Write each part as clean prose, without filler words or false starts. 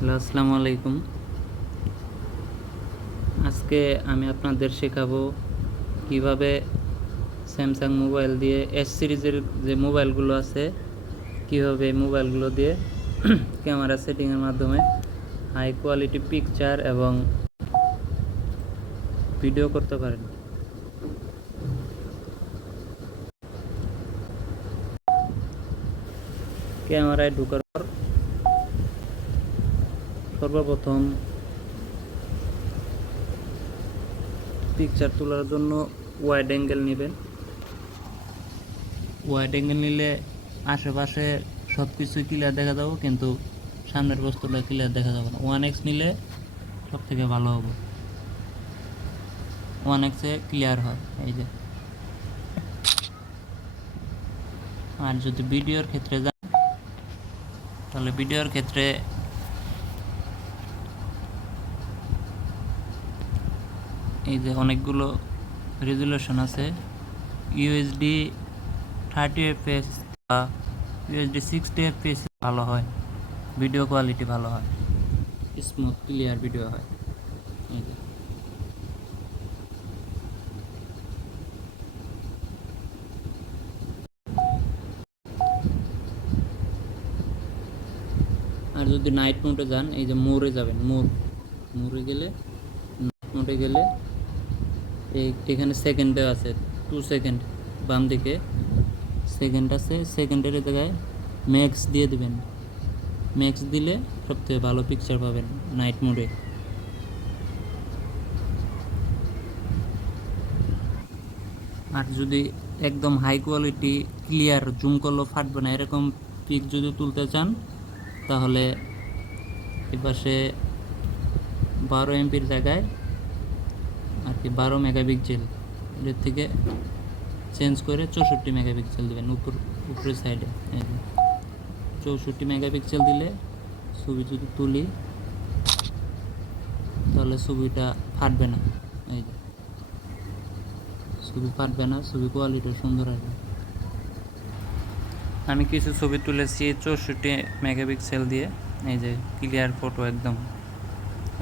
Hello, আসসালামু আলাইকুম। আজকে আমি আপনাদের শেখাবো কিভাবে স্যামসাং মোবাইল দিয়ে এস সিরিজের যে মোবাইলগুলো আছে কিভাবে এই মোবাইলগুলো দিয়ে ক্যামেরা সেটিংয়ের মাধ্যমে হাই কোয়ালিটি পিকচার এবং ভিডিও করতে পারেন। ক্যামেরায় ঢোকার পর সর্বপ্রথম পিকচার তোলার জন্য ওয়াইড অ্যাঙ্গেল নেবেন। ওয়াইড অ্যাঙ্গেল নিলে আশেপাশে সব কিছুই ক্লিয়ার দেখা যাবে, কিন্তু সামনের বস্তুটা ক্লিয়ার দেখা যাবে না। 1x নিলে সব থেকে ভালো হবে, 1xে ক্লিয়ার হয়। এই যে, আর যদি ভিডিওর ক্ষেত্রে যান তাহলে ভিডিওর ক্ষেত্রে এই যে অনেকগুলো রেজুলেশন আছে। ইউএসডি 30 fps বা ইউএসডি 60 fps ভালো হয়, ভিডিও কোয়ালিটি ভালো হয়, স্মুথ ক্লিয়ার ভিডিও হয়। এই যে, আর যদি নাইট মোডে যান, এই যে মোড়ে যাবেন, মোড়ে গেলে নাইট মোডে গেলে এখানে সেকেন্ডে আছে 2 সেকেন্ড, বাম দিকে সেকেন্ড আছে, সেকেন্ডের জায়গায় ম্যাক্স দিয়ে দেবেন। ম্যাক্স দিলে সবথেকে ভালো পিকচার পাবেন নাইট মোডে। আর যদি একদম হাই কোয়ালিটি ক্লিয়ার, জুম করলেও ফাটবে না এরকম পিক যদি তুলতে চান তাহলে এপাশে 12 এমপির জায়গায় আর কি 12 মেগাপিক্সেল, এর থেকে চেঞ্জ করে 64 মেগাপিক্সেল দেবেন উপরের সাইডে। 64 মেগাপিক্সেল দিলে ছবি যদি তুলি তাহলে ছবিটা ফাটবে না। এই যে, ছবি ফাটবে না, ছবি কোয়ালিটি সুন্দর আসবে। আমি কিছু ছবি তুলেছি 64 মেগাপিক্সেল দিয়ে। এই যে ক্লিয়ার ফটো, একদম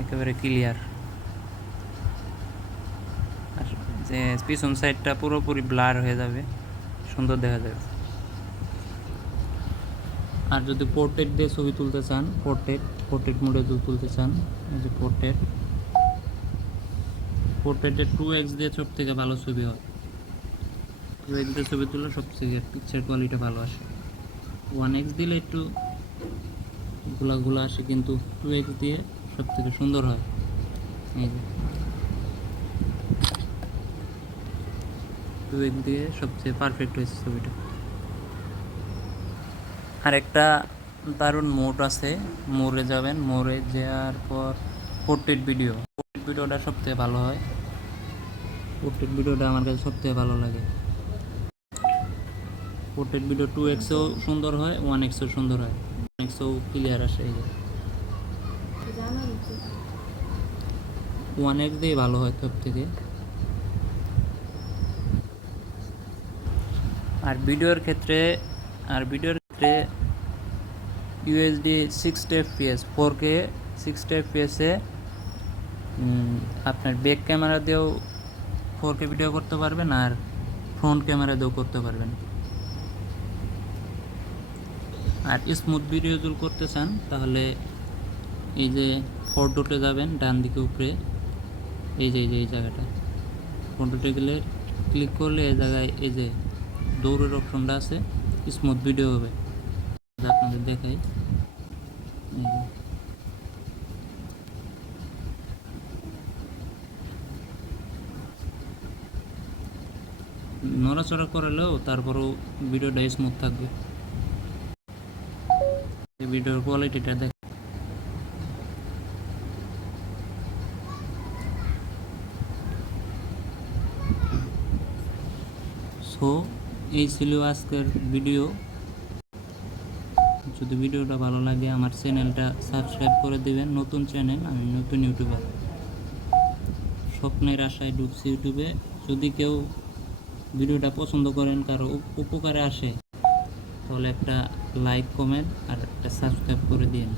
একেবারে ক্লিয়ার। আর যে পিছন সাইডটা পুরোপুরি ব্লার হয়ে যাবে, সুন্দর দেখা যাবে। আর যদি পোর্ট্রেট দিয়ে ছবি তুলতে চান, পোর্ট্রেট মোডে যদি তুলতে চান, এই যে পোর্ট্রেটে 2x দিয়ে সব থেকে ভালো ছবি হয়। 2x দিয়ে ছবি তুলে সব থেকে পিকচার কোয়ালিটি ভালো আসে। 1x দিলে একটু ঘোলা আসে, কিন্তু 2x দিয়ে সব থেকে সুন্দর হয়। এই যে 2x দিয়ে সবচেয়ে পারফেক্ট হয়েছে ছবিটা। আর একটা দারুণ মোড আছে, মোড়ে যাবেন, মোড়ে যাওয়ার পর পোর্ট্রেট ভিডিওটা সবথেকে ভালো হয়। পোর্ট্রেট ভিডিওটা আমার কাছে সবথেকে ভালো লাগে। পোর্ট্রেট ভিডিও 2xও সুন্দর হয়, 1xও সুন্দর হয়, 1xও ক্লিয়ার আসে। এই যে 1x দিয়ে ভালো হয় সব থেকে। আর ভিডিওর ক্ষেত্রে ইউএসডি 60 fps 4K 60 fps-এ আপনার ব্যাক ক্যামেরা দিয়েও 4K ভিডিও করতে পারবেন, আর ফ্রন্ট ক্যামেরা দিয়েও করতে পারবেন। আর স্মুথ ভিডিও যদি করতে চান তাহলে এই যে ফোর ডটে যাবেন, ডান দিকে উপরে এই যে এই জায়গাটা, ফোর ডটে গেলে ক্লিক করলে এই জায়গায় এই যে দৌড়ের অপশনটা আছে, স্মুথ ভিডিও হবে। আপনাদের দেখাই, নড়াচড়া করলেও তারপরেও ভিডিওটা স্মুথ থাকবে। ভিডিওর কোয়ালিটিটা দেখ। সো এই ছিল আজকের ভিডিও। যদি ভিডিওটা ভালো লাগে আমার চ্যানেলটা সাবস্ক্রাইব করে দেবেন। নতুন চ্যানেল, আমি নতুন ইউটিউবার, স্বপ্নের আশায় ঢুকছি ইউটিউবে। যদি কেউ ভিডিওটা পছন্দ করেন, কারো উপকারে আসে, তাহলে একটা লাইক, কমেন্ট আর একটা সাবস্ক্রাইব করে দিন।